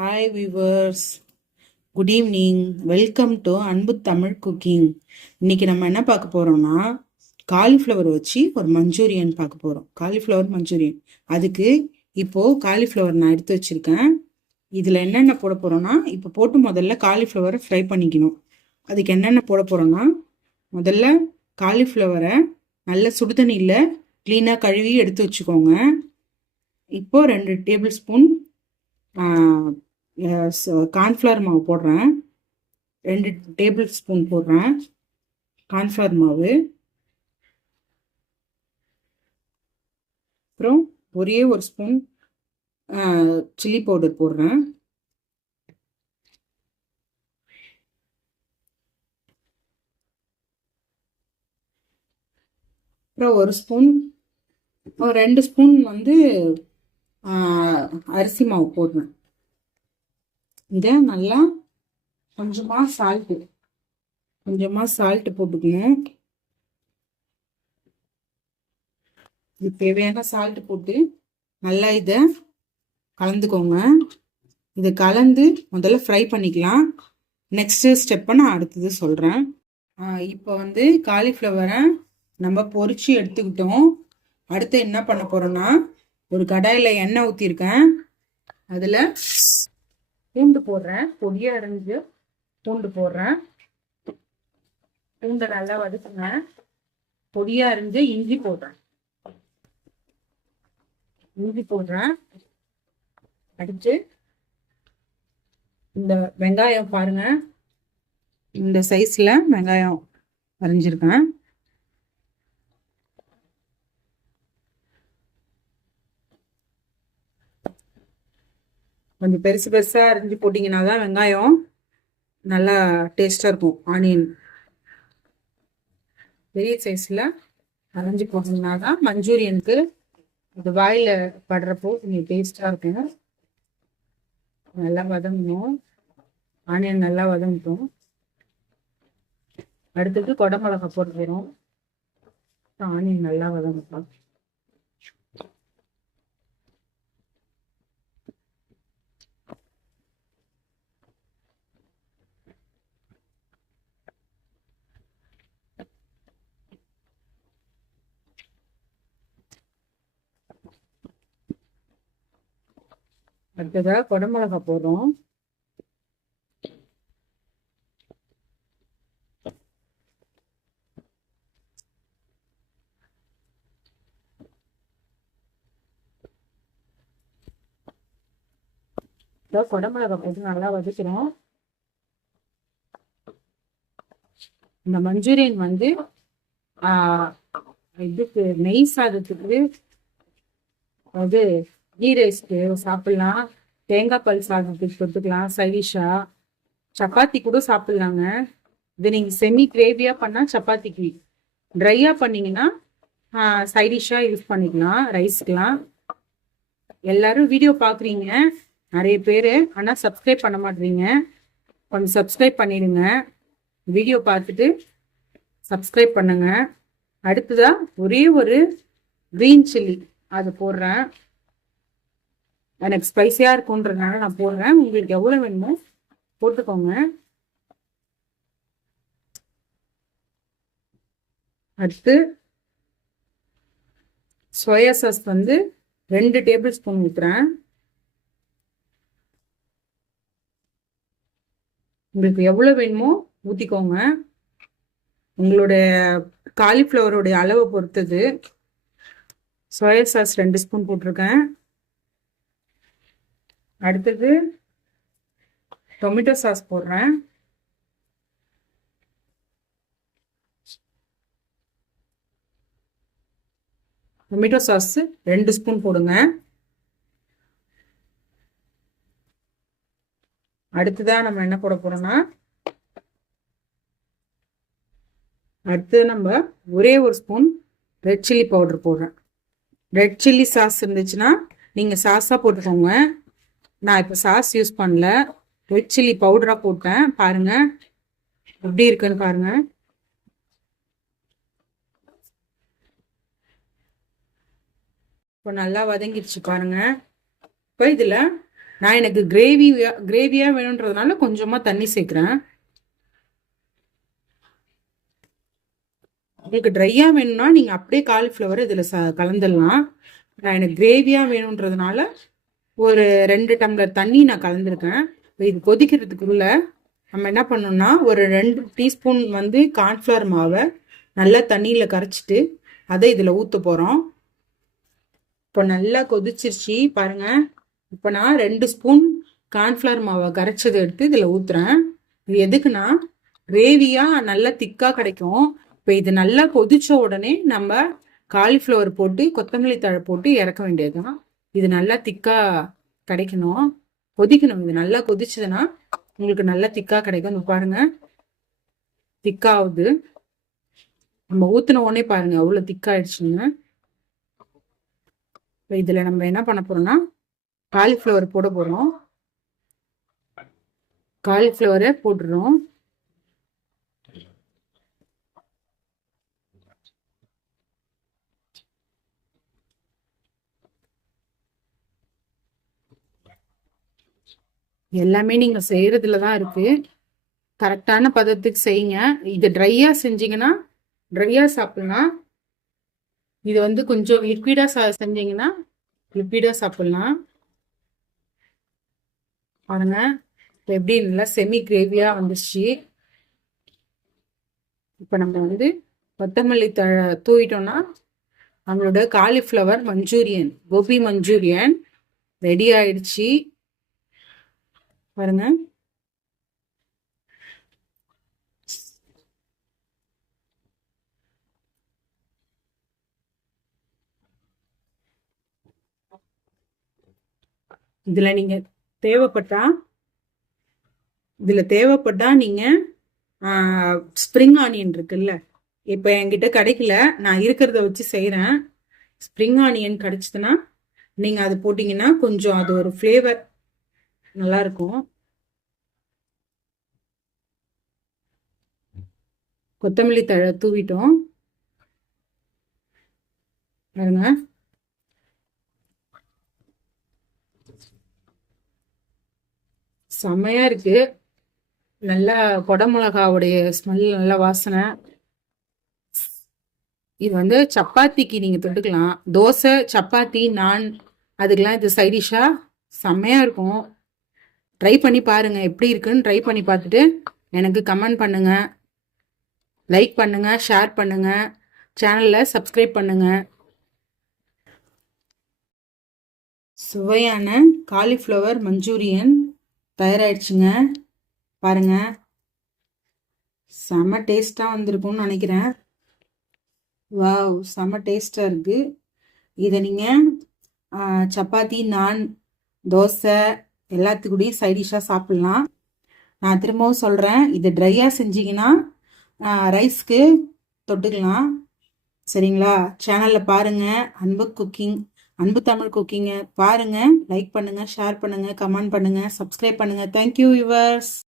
Hi viewers, good evening. Welcome to அன்பு Tamil cooking. இன்னைக்கு நம்ம என்ன பார்க்க போறோம்னா காலிஃப்ளவர் வச்சு ஒரு மஞ்சூரியன் பார்க்க போறோம். Cauliflower Manchurian. அதுக்கு இப்போ காலிஃப்ளவர் நான் எடுத்து வச்சிருக்கேன். இதுல என்னென்ன போட போறோம்னா, இப்போ போட்டு முதல்ல காலிஃப்ளவரை ஃப்ரை பண்ணிக்கணும். அதுக்கு என்னென்ன போட போறோம்னா, முதல்ல காலிஃப்ளவரை நல்ல சுடுதண்ணியில் க்ளீனாக கழுவி எடுத்து வச்சுக்கோங்க. இப்போ 2 டேபிள் ஸ்பூன் கார்ன்ஃப்ளவர் மாவு போடுறேன். 2 டேபிள் ஸ்பூன் போடுறேன் கார்ன்ஃப்ளவர் மாவு. அப்புறம் ஒரே ஒரு ஸ்பூன் சில்லி பவுடர் போடுறேன். அப்புறம் ஒரு ஸ்பூன் 2 ஸ்பூன் அரிசி மாவு போடுறேன். இதை நல்லா கொஞ்சமாக சால்ட்டு போட்டுக்கணும். இது தேவையான சால்ட் போட்டு நல்லா இதை கலந்துக்கோங்க. இதை கலந்து முதல்ல ஃப்ரை பண்ணிக்கலாம். நெக்ஸ்ட் ஸ்டெப்பை நான் அடுத்தது சொல்கிறேன். இப்போ காலிஃப்ளவரை நம்ம பொரிச்சு எடுத்துக்கிட்டோம். அடுத்து என்ன பண்ண போகிறோன்னா, ஒரு கடாயில் எண்ணெய் ஊற்றிருக்கேன். அதில் பூண்டு போடுறேன். பொடியாக அரைஞ்சு பூண்டு போடுறேன். பூண்டை நல்லா வதக்குங்க. பொடியாக அரைஞ்சு இஞ்சி போடுறேன். அடுத்து இந்த வெங்காயம் பாருங்க, இந்த சைஸ்ல வெங்காயம் அரைஞ்சிருக்கேன். கொஞ்சம் பெருசு பெருசா அரைஞ்சு போட்டிங்கன்னா தான் வெங்காயம் நல்லா டேஸ்டா இருக்கும். ஆனியன் பெரிய சைஸ்ல அரைஞ்சு போட்டிங்கன்னா தான் மஞ்சூரியனுக்கு இது வாயில படுறப்போ கொஞ்சம் டேஸ்டா இருக்கும். நல்லா வதங்கணும். ஆனியன் நல்லா வதங்கட்டும். அடுத்தது குடமிளகா போட்டுக்கிறோம். ஆனியன் நல்லா வதங்கட்டும். அடுத்ததாக குடமிளகா போடுறோம். குடமிளகா போட்டு நல்லா வதக்கிறோம். இந்த மஞ்சூரியன் இதுக்கு நெய் சாதத்துக்கு கீ ரைஸ்க்கு சாப்பிடலாம். தேங்காய் பால் சாதத்துக்கு தொட்டுக்கலாம். சைடிஷா சப்பாத்தி கூட சாப்பிடலாங்க. இது நீங்க செமி கிரேவியா பண்ணா சப்பாத்திக்கு, ட்ரையா பண்ணீங்கன்னா சைடிஷா யூஸ் பண்ணிக்கலாம் ரைஸ்க்குலாம். எல்லாரும் வீடியோ பாக்குறீங்க நிறைய பேர், ஆனா சப்ஸ்கிரைப் பண்ண மாட்டீங்க. கொஞ்சம் சப்ஸ்கிரைப் பண்ணிடுங்க. வீடியோ பார்த்துட்டு சப்ஸ்கிரைப் பண்ணுங்க. அடுத்ததா ஒரே ஒரு கிரீன் சில்லி அது போடுறேன். எனக்கு ஸ்பைசியா இருக்குன்றதுனால நான் போடுறேன். உங்களுக்கு எவ்வளவு வேணுமோ போட்டுக்கோங்க. அடுத்து சோயா சாஸ் 2 டேபிள் ஸ்பூன் ஊத்துறேன். உங்களுக்கு எவ்வளவு வேணுமோ ஊத்திக்கோங்க. உங்களுடைய காலிஃப்ளவருடைய அளவை பொறுத்தது. சோயா சாஸ் 2 ஸ்பூன் போட்டிருக்கேன். அடுத்தது டொமேட்டோ சாஸ் போடுறேன். டொமேட்டோ சாஸ் 2 ஸ்பூன் போடுங்க. அடுத்ததான் நம்ம என்ன போட போறோம்னா, அடுத்து நம்ம ஒரே ஒரு ஸ்பூன் ரெட் சில்லி பவுடர் போடுறேன். ரெட் சில்லி சாஸ் இருந்துச்சுன்னா நீங்க சாஸா போட்டுக்கோங்க. நான் இப்போ சாஸ் யூஸ் பண்ணல, ரெட் சில்லி பவுடரா போட்டேன். பாருங்க எப்படி இருக்குன்னு பாருங்க. இப்போ நல்லா வதங்கிடுச்சு பாருங்க. இப்போ இதில் நான் எனக்கு கிரேவியா வேணுன்றதுனால கொஞ்சமா தண்ணி சேர்க்கிறேன். உங்களுக்கு ட்ரையா வேணும்னா நீங்க அப்படியே காலிஃப்ளவர் இதுல கலந்துடலாம். நான் எனக்கு கிரேவியா வேணுன்றதுனால ஒரு 2 டம்ளர் தண்ணி நான் கலந்துருக்கேன். இது கொதிக்கிறதுக்குள்ள நம்ம என்ன பண்ணோம்னா ஒரு 2 டீஸ்பூன் வந்து கார்ன்ஃப்ளவர் மாவை நல்லா தண்ணியில் கரைச்சிட்டு அதை இதில் ஊற்ற போகிறோம். இப்போ நல்லா கொதிச்சிருச்சு பாருங்க. இப்போ நான் 2 ஸ்பூன் கார்ன்ஃப்ளவர் மாவை கரைச்சதை எடுத்து இதில் ஊற்றுறேன். இது எதுக்குன்னா கிரேவியாக நல்லா திக்காக கிடைக்கும். இப்போ இது நல்லா கொதிச்ச உடனே நம்ம காலிஃப்ளவர் போட்டு கொத்தமல்லி தழை போட்டு இறக்க வேண்டியதுதான். இது நல்லா திக்காக கிடைக்கணும், கொதிக்கணும். இது நல்லா கொதிச்சதுன்னா உங்களுக்கு நல்லா திக்காக கிடைக்கும். பாருங்க திக்காகுது. நம்ம ஊற்றின உடனே பாருங்க அவ்வளோ திக்காயிடுச்சுங்க. இப்போ இதில் நம்ம என்ன பண்ண போறோம்னா காலிஃப்ளவர் போட போகிறோம். காலிஃப்ளவரை போட்டுடுறோம். எல்லாமே நீங்க செய்யறதுல தான் இருக்கு. கரெக்டான பதத்துக்கு செய்யுங்க. இது ட்ரையா செஞ்சீங்கன்னா ட்ரையா சாப்பிடலாம். இது வந்து கொஞ்சம் லிக்விடா செஞ்சீங்கன்னா லிக்விடா சாப்பிடலாம். பாருங்க இப்போ எப்படி நல்லா செமி கிரேவியா வந்துச்சு. இப்போ நம்ம வந்து கொத்தமல்லி தூவிட்டோம்னா நம்மளோட cauliflower Manchurian, gobi Manchurian ready ஆயிடுச்சு. பாருங்க இதுல நீங்க தேவைப்பட்டா நீங்க ஸ்ப்ரிங் ஆனியன் இருக்குல்ல, இப்போ என்கிட்ட கிடைக்கல, நான் இருக்கிறத வச்சு செய்யறேன். ஸ்ப்ரிங் ஆனியன் கிடைச்சதுன்னா நீங்க அது போட்டீங்கன்னா கொஞ்சம் அது ஒரு ஃப்ளேவர் நல்லா இருக்கும். கொத்தமல்லி தழை தூவிட்டோம் பாருங்க. செம்மையா இருக்கு. நல்லா குடமிளகாவுடைய ஸ்மெல், நல்ல வாசனை. இது வந்து சப்பாத்திக்கு நீங்க தொட்டுக்கலாம். தோசை, சப்பாத்தி, நான் அதுக்கெல்லாம் இது சைடிஷா செம்மையா இருக்கும். ட்ரை பண்ணி பாருங்க எப்படி இருக்குன்னு. ட்ரை பண்ணி பார்த்துட்டு எனக்கு கமெண்ட் பண்ணுங்க, லைக் பண்ணுங்க, ஷேர் பண்ணுங்க, சேனலை சப்ஸ்கிரைப் பண்ணுங்க. சுவையான காலிஃப்ளவர் மஞ்சூரியன் தயாராகிடுச்சுங்க. பாருங்க செம்ம டேஸ்டாக வந்திருக்கும்னு நினைக்கிறேன். வாவ், செம்ம டேஸ்டாக இருக்குது. இதை நீங்கள் சப்பாத்தி, நான், தோசை எல்லாத்துக்கூடையும் சைடிஷாக சாப்பிட்லாம். நான் திரும்பவும் சொல்கிறேன், இது ட்ரையாக செஞ்சிங்கன்னா ரைஸ்க்கு தொட்டுக்கலாம். சரிங்களா? சேனலில் பாருங்கள், அன்பு தமிழ் குக்கிங்கை பாருங்கள். லைக் பண்ணுங்கள், ஷேர் பண்ணுங்கள், கமெண்ட் பண்ணுங்கள், சப்ஸ்கிரைப் பண்ணுங்கள். Thank you viewers.